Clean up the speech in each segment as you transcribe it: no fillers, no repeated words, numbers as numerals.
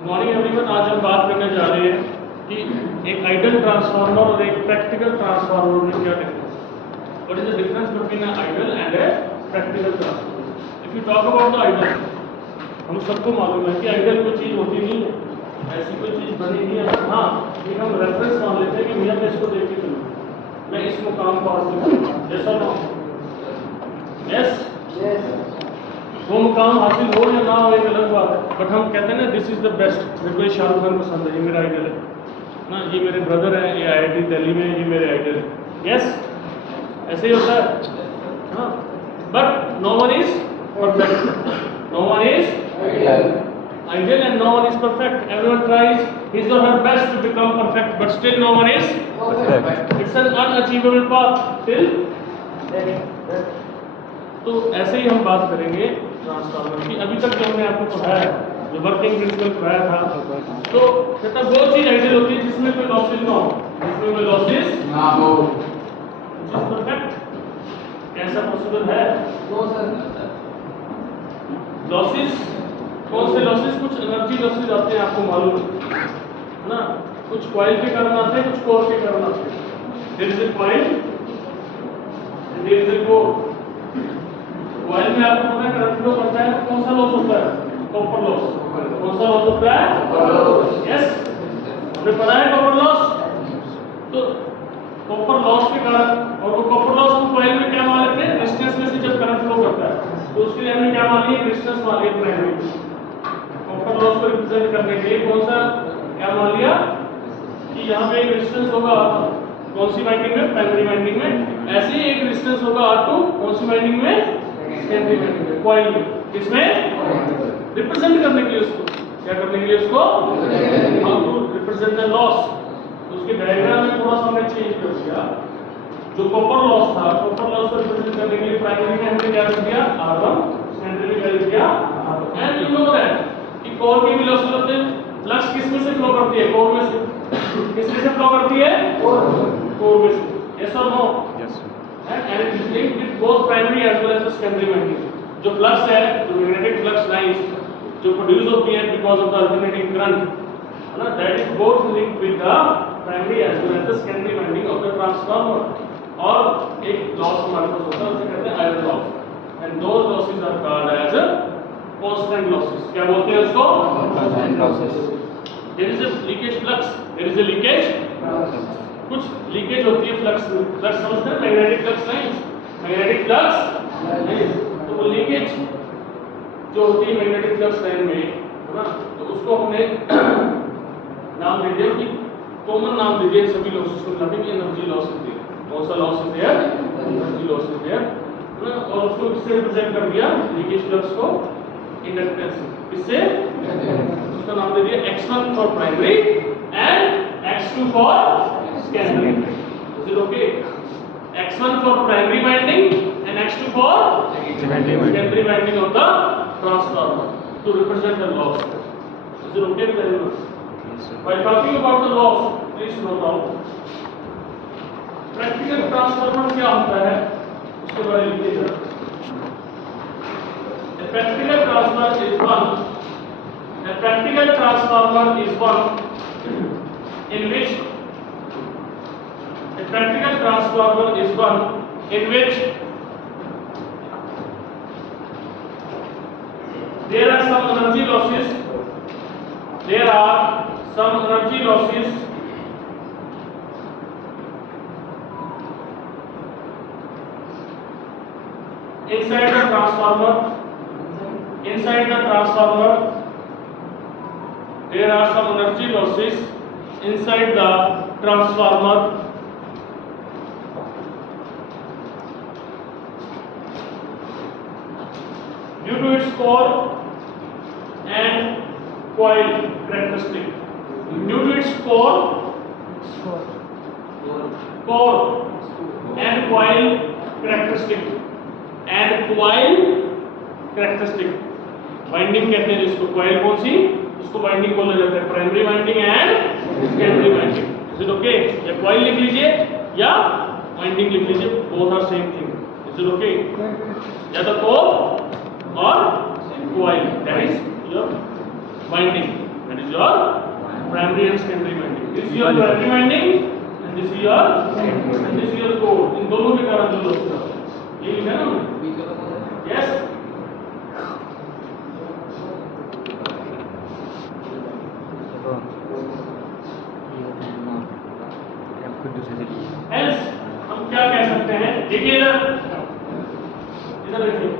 Morning everyone, आज हम बात करने जा रहे हैं कि एक आइडियल ट्रांसफार्मर और एक प्रैक्टिकल ट्रांसफार्मर में क्या डिफरेंस है। What is the difference between a ideal and a practical transformer. If you talk about the ideal, हम सबको मालूम है कि आइडियल कोई चीज़ होती नहीं है, ऐसी कोई चीज़ बनी नहीं है। हाँ, एक हम रेफरेंस मान लेते हैं कि भैया मैं इसको देख के चलूँ, मैं इस मुकाम को हासिल करूँगा। जैसा ना यस, वो मुकाम हासिल हो या ना हो एक अलग बात है, बट हम कहते हैं ना दिस इज द बेस्ट। मेरे को ये शाहरुख खान पसंद है, ये मेरा आइडल है ना, ये मेरे ब्रदर है, ये IIT दिल्ली में, ये मेरे आइडल है। यस, ऐसे ही होता है। हाँ, but no one is perfect, no one is ideal and no one is perfect. Everyone tries his or her best to become perfect, but still no one is perfect. It's an unachievable path till तो ऐसे ही हम बात करेंगे transformer की। अभी तक जो हमने आपको पढ़ाया है, जो वर्किंग प्रिंसिपल पढ़ाया था, तो कहता वो चीज आइडियल होती है जिसमें कोई लॉसेस ना हो, जिसमें कोई लॉसेस ना हो, which is perfect। कैसा पॉसिबल है? नो सर, लॉसेस कौन से लॉसेस? कुछ एनर्जी लॉसेस आते हैं, आपको मालूम है ना, कुछ कॉइल के कारण आते हैं, कुछ कोर के कारण आते हैं। There is a coil and there is a core. Coil में आपको पता है करंट फ्लो करता है, कौन सा लॉस होता है? Copper loss. कौन सा लॉस होता है? Copper loss. यस, हमने पढ़ा है कॉपर लॉस। तो कॉपर लॉस के कारण, और वो कॉपर लॉस को कॉइल में क्या मान लेते हैं? रेजिस्टेंस में से जब करंट फ्लो करता है, तो उसके लिए हमने क्या मान लिया? रेजिस्टेंस मान लिया प्राइमरी। कॉपर लॉस को रिप्रेजेंट करने के लिए कौन सा क्या मान लिया कि यहाँ पे एक रेजिस्टेंस होगा, कौन सी वाइंडिंग में? प्राइमरी वाइंडिंग में। ऐसे ही एक रेजिस्टेंस होगा R2, कौन सी वाइंडिंग में? सेकेंडरी वाइंडिंग में, कॉइल में। किसमें? रिप्रेजेंट करने के लिए, उसको क्या करने के लिए? उसको how to represent the loss. उसके डायग्राम में थोड़ा सा हमने चेंज कर दिया। जो कॉपर लॉस था, कॉपर लॉस को रिप्रेजेंट करने के लिए प्राइमरी में हमने क्या कर दिया? R1, सेकेंडरी में क्या लिख दिया? एंड यू नो दैट कि कोर की भी लॉस होते हैं। फ्लक्स किस में से फ्लो करती है? कोर में से। किस में से फ्लो करती है? कोर में से। यस और no? Yes. and it is linked with both primary as well as the secondary winding। जो फ्लक्स है, जो मैग्नेटिक फ्लक्स लाइंस जो प्रोड्यूस होती हैं because of the alternating current, है ना, that is both linked with the primary as well as the secondary winding of the transformer. और एक लॉस हमारे पास होता है, उसे कहते हैं iron loss, and those losses are called as constant losses. क्या बोलते हैं उसको? Constant losses. There is a leakage flux, there is a leakage, कुछ लीकेज होती है फ्लक्स में। फ्लक्स समझते हैं? Magnetic flux lines, magnetic flux lines. तो वो लीकेज जो होती है मैग्नेटिक फ्लक्स लाइन में, है ना, तो उसको हमने नाम दे दिया कि कॉमन नाम दे दिया सभी लॉसेस को मिला के एनर्जी लॉस होती है। कौन सा लॉस है? देयर एनर्जी लॉस है देयर, और उसको किससे रिप्रेजेंट कर दिया? लीकेज फ्लक्स को इंडक्टेंस। किससे? उसका नाम दे दिया X1 for primary and X2 for secondary। Is it okay? X1 for primary winding and X2 for secondary winding of the transformer to represent the loss। Is it okay with everyone? While talking about the loss, please note down practical transformer क्या होता है, उसके बारे में लिखिए जरा। A practical transformer is one in which a practical transformer is one in which there are some energy losses inside the transformer there are some energy losses inside the transformer due to its core and coil characteristic. Due to its core and coil characteristic, winding कहते हैं जिसको, coil कौन सी, उसको winding बोला जाता है, primary winding and secondary winding. Is it okay? या coil लिख लीजिए या वाइंडिंग लिख लीजिए, both are same thing. Is it okay? या तो कोर और coil, that is your winding। That is your primary and secondary winding. This is your primary winding and this is your core. इन दोनों के कारण जो losses आते हैं, ये लिखा है ना? Yes. Hence हम क्या कह सकते हैं? देखिए इधर देखिए,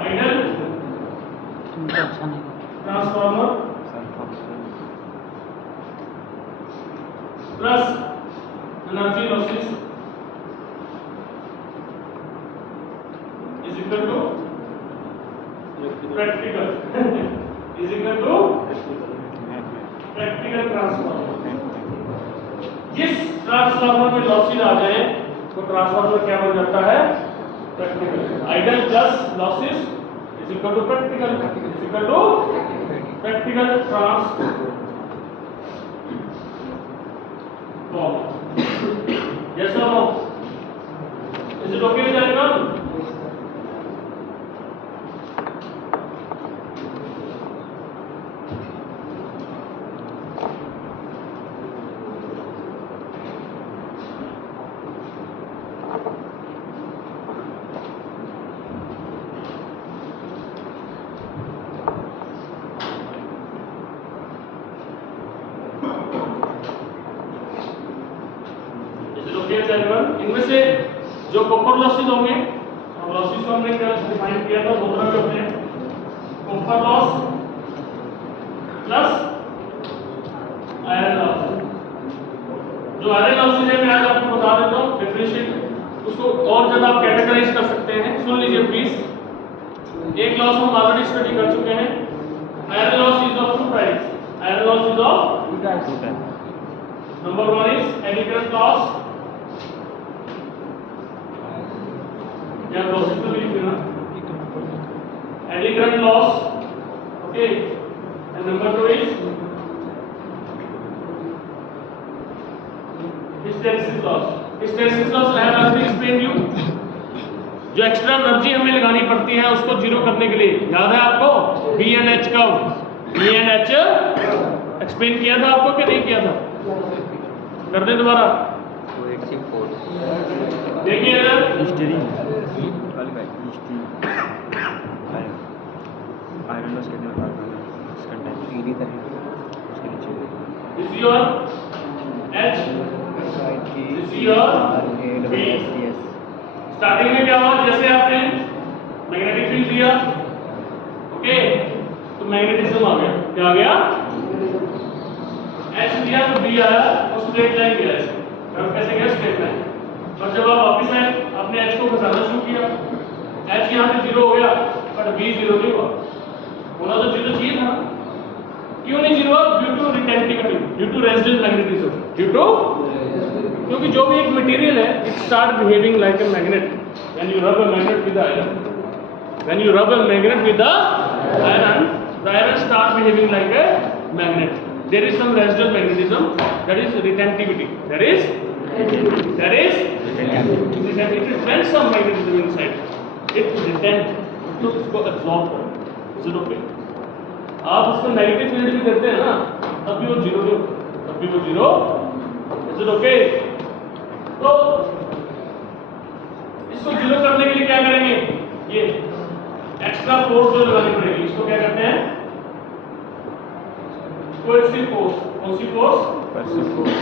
ideal transformer plus energy losses is equal to practical transformer. जिस ट्रांसफार्मर में लॉसेस आ जाए तो ट्रांसफार्मर क्या बन जाता है? Practical. Ideal plus losses is equal to practical transformer. Yes or no? Is it okay with everyone? इनमें से जो कॉपर लॉसेस होंगे, लॉसेस को हमने डिफाइन किया था दो तरह के होते हैं, copper loss plus iron loss. जो आयरन लॉसेस है मैं आज आपको बता देता हूँ डिफरेंशिएट, उसको और ज्यादा आप कैटेगराइज कर सकते हैं। सुन लीजिए प्लीज। एक लॉस हम ऑलरेडी स्टडी कर चुके हैं, iron loss is of two types. Iron loss is of two types. Number 1 is AD current loss, या लॉसेस तो भी लिखना, AD current loss, okay. And number 2 is hysteresis loss. Hysteresis loss I have already explained you. जो extra energy हमें लगानी पड़ती है उसको जीरो करने के लिए, याद है आपको B and H curve? B and H explain किया था आपको कि नहीं किया था? कर दे दोबारा। देखिए इधर आयरन लॉस कितने बार करना है इसका टाइम सीधी करें उसके नीचे this your H this your B. Starting में क्या हुआ? जैसे आपने मैग्नेटिक फील्ड दिया, ओके, तो मैग्नेटिज्म आ गया। क्या आ गया? एच दिया तो बी आया, तो स्ट्रेट लाइन गया। कर्व कैसे गया? Straight line. और जब आप वापस आए आपने एच को घटाना शुरू किया, एच यहाँ पे जीरो हो गया बट बी जीरो नहीं हुआ। होना तो जीरो चाहिए था। क्यों नहीं zero? Due to retentivity, due to resident magnetism, due to, क्योंकि जो भी एक मटेरियल है it start behaving like a magnet when you rub a magnet with iron. When you rub a magnet with the iron start behaving like a magnet. There is some resident magnetism, that is retentivity, that is it prevents some magnetism inside, it retent, तो इसको absorb करो। Is it okay? आप उसको negative field भी देते हैं ना, तब भी वो जीरो नहीं होता, तब भी वो जीरो। Is it okay? तो इसको जीरो करने के लिए क्या करेंगे? ये एक्स्ट्रा फोर्स जो लगानी पड़ेगी, इसको क्या कहते हैं? Coercive force. कौन सी फोर्स? Coercive force.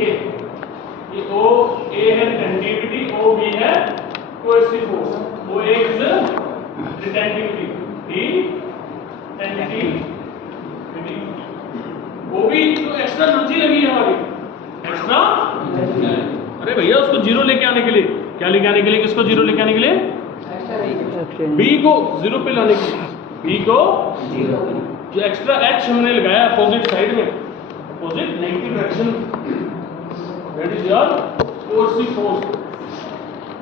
ये O A है रिटेंटिविटी, O B है coercive force. O A is retentivity, D टेंटिविटी। O B तो एक्स्ट्रा एनर्जी लगी है हमारी, एक्स्ट्रा। अरे भैया उसको जीरो लेके आने के लिए क्या लेके आने के लिए? किसको जीरो लेके आने के लिए? B को जीरो पे लाने के लिए। B को जीरो, जो एक्स्ट्रा H हमने लगाया अपोजिट साइड में, opposite negative direction, that is your coercive force,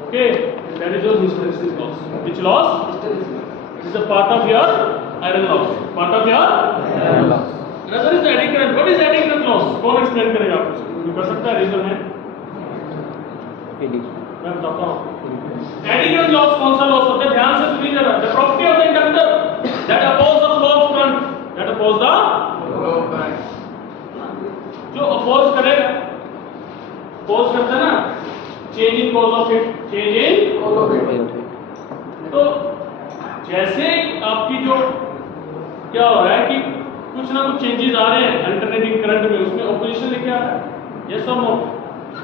okay, that is your hysteresis loss. Which loss? It is a part of your iron loss, part of your iron loss. Another is eddy current. What is eddy current loss? कौन explain करेगा आपको? ये कर सकता है? Reason है मैं बताता हूँ। एडी करंट लॉस कौन सा लॉस होता है? ध्यान से सुनिए जरा। The property of the inductor that opposes the flow of current, that opposes the oppose करेगा, अपोज करता है ना, change in cause of it, change in cause of it. तो जैसे आपकी जो क्या हो रहा है कि कुछ ना कुछ चेंजेस आ रहे हैं अल्टरनेटिंग करंट में, उसमें ऑपोजिशन लेके आ रहा है, यस और नो।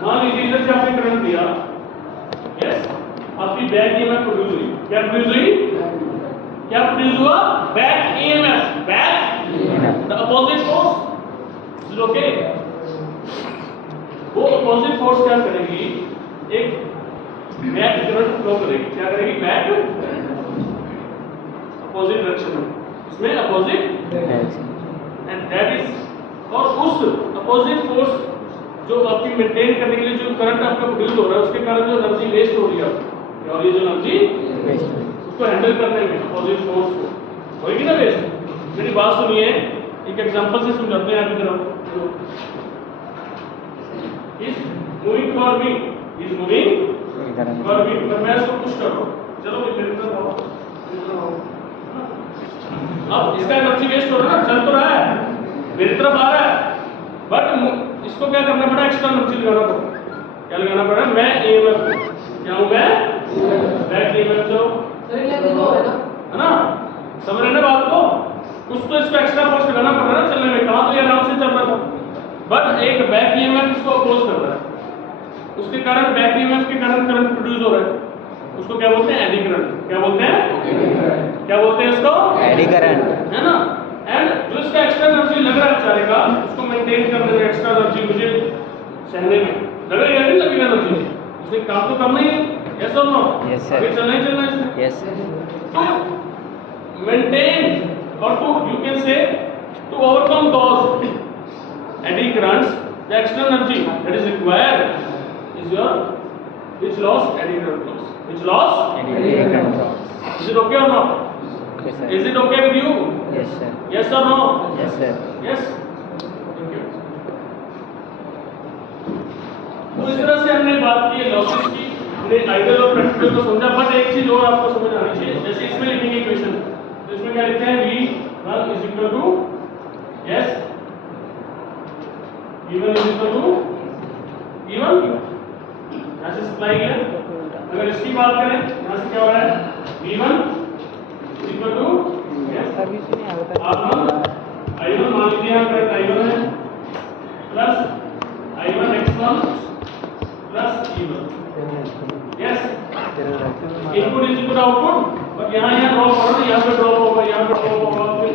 मान लीजिए इधर से आपने करंट दिया, यस, आपकी बैक ईएमएफ प्रोड्यूस हुई, क्या प्रोड्यूस हुई, क्या प्रोड्यूस हुआ, back EMF, back the opposite force, is okay. वो अपोजिट फोर्स क्या करेगी, एक बैक करंट फ्लो करेगी, क्या करेगी, बैक अपोजिट डायरेक्शन में, इसमें अपोजिट एंड दैट इज, और उस अपोजिट फोर्स जो आपकी मेंटेन करने के लिए जो करंट आपका प्रोड्यूस हो रहा है, उसके कारण जो एनर्जी वेस्ट हो रही है आपकी, और ये जो एनर्जी उसको हैंडल करने में अपोजिट फोर्स को होगी ना वेस्ट। मेरी बात सुनिए, एक एग्जांपल से समझाते हैं आपकी तरफ। Is moving for me, is moving for me, पर मैं इसको पुश कर रहा हूं, चलो मेरे तरफ आओ। अब इसका एनर्जी वेस्ट हो रहा है ना, चल तो रहा है, मेरी तरफ आ रहा है, बट इसको क्या करना पड़ा, एक्स्ट्रा एनर्जी लगाना पड़ा, क्या लगाना पड़ा, मैं ईएमएफ, क्या हूं मैं, बैक ईएमएफ जो है ना, समझ रहे ना बात को, कुछ तो इसको एक्स्ट्रा फोर्स लगाना पड़ रहा है चलने में, कहां तो ये आराम से चल रहा था, बट एक बैक ईएमएफ इसको अपोज कर रहा है, उसके कारण बैक ईएमएफ के कारण करंट प्रोड्यूस हो रहा है, उसको क्या बोलते हैं, एडी करंट, क्या बोलते हैं, क्या बोलते हैं इसको, एडी करंट, है ना। एंड जो इसका एक्स्ट्रा एनर्जी लग रहा है बेचारे का, उसको मेंटेन करने में एक्स्ट्रा एनर्जी मुझे सहने में लगेगा, नहीं लगेगा एनर्जी, उसने काम तो करना ही है, यस और नो, यस सर, आगे चलना ही चलना है इसमें, यस। तो मेंटेन और to you can say to overcome those eddy currents, the extra energy that is required is your which loss, eddy current loss, which loss, eddy current loss. is it okay or not, okay sir, is it okay with you, yes sir, yes or no, yes sir. yes, thank you। तो इस तरह से हमने बात की losses की, हमने ideal और प्रैक्टिकल को समझा, बट एक चीज और आपको समझ आनी चाहिए, जैसे इसमें लिखेंगे इक्वेशन, तो इसमें क्या लिखते हैं, v1 is equal to, yes, v1 is equal to v1, यहाँ से सप्लाई किया, अगर इसकी बात करें यहाँ से क्या हो रहा है, v1 is equal to, yes, r1 i1, मान लीजिए यहाँ करंट i1 है, plus i1 x1 plus e1, yes, input is equal to output, और यहाँ ड्रॉप हो रहा है, यहाँ पे ड्रॉप होगा, यहाँ पे ड्रॉप होगा, फिर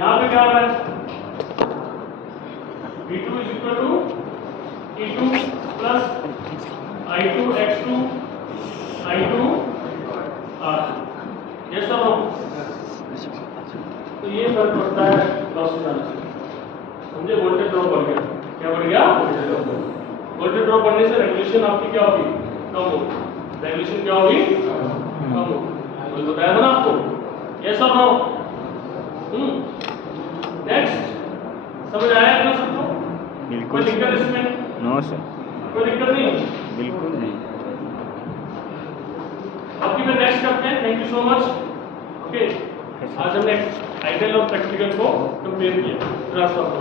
यहाँ पे क्या आ रहा है, v2 is equal to e2 plus I2 x2 I2 R, yes or no, तो ये फर्क पड़ता है लॉसेस आने से, समझे, वोल्टेज ड्रॉप बढ़ गया, क्या बढ़ गया, वोल्टेज ड्रॉप बढ़ने से रेगुलेशन आपकी क्या होगी, कम होगी, रेगुलेशन क्या होगी, कम होगी, तो बताया था ना आपको, यस और नो। नेक्स्ट, समझ आया इतना सबको, बिल्कुल कोई दिक्कत इसमें, नो सर, कोई दिक्कत नहीं, बिल्कुल नहीं। अभी मैं नेक्स्ट करते हैं, thank you so much. Okay, आज हमने आइडियल और प्रैक्टिकल को कंपेयर किया, ट्रांसफर को।